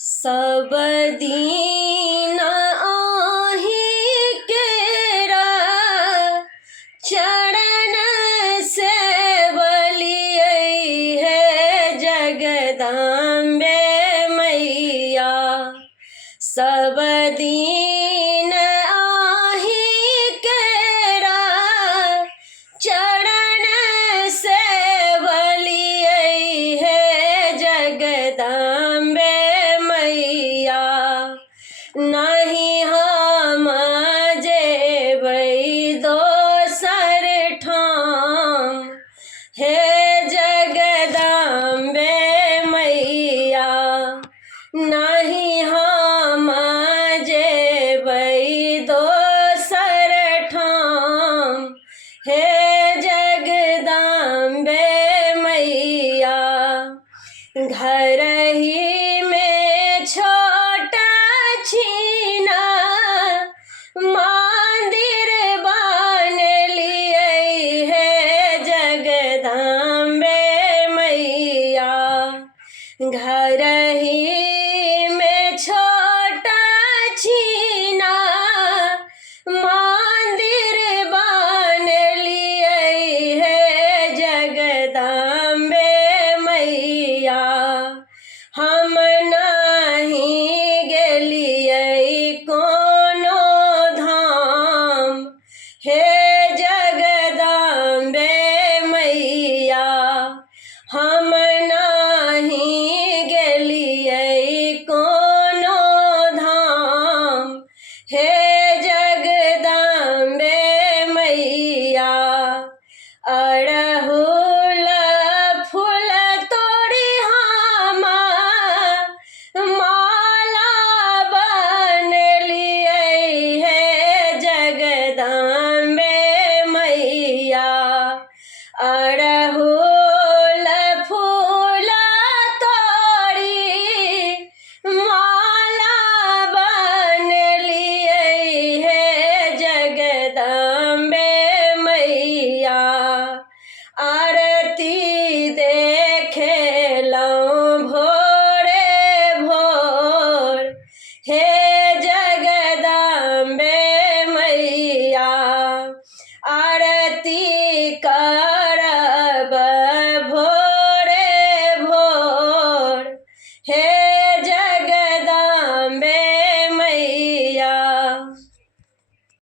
सब दीन आही केरा चरण सेवलियै है जगदम्बे मैया। सब दीन आही केरा चरण सेवलियै है जगदम्बे मैया। नहीं हम जेबै दोसर ठाम हे जगदम्बे मैया। नहीं हम जेबै दोसर ठाम हे जगदम्बे मैया। घर ही में छोटा छीना मंदिर बनलियै है जगदम्बे मैया। घर ही